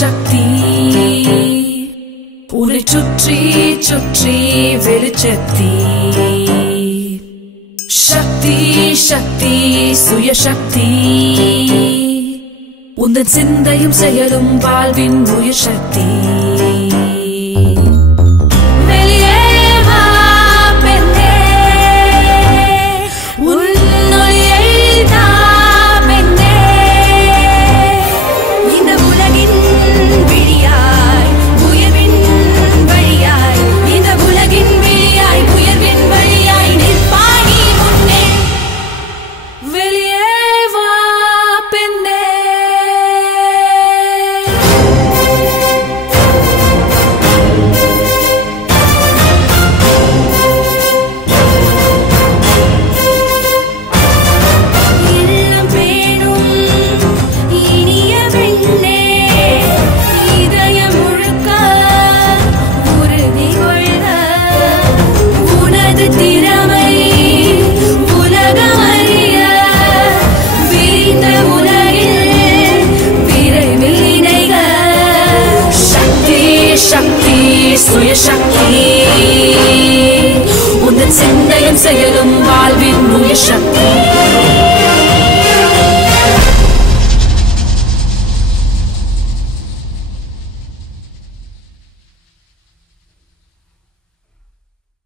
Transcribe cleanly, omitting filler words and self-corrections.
சக்தி உன்னை சுற்றி சுற்றி வெளிச்சத்தி சக்தி சக்தி சுயசக்தி உந்தன் சிந்தையும் செயலும் வாழ்வின் உயிர் சக்தி சுயசக்தி உந்தன் சிந்தையும் செயலும் வாழ்வின் உயிர் சக்தி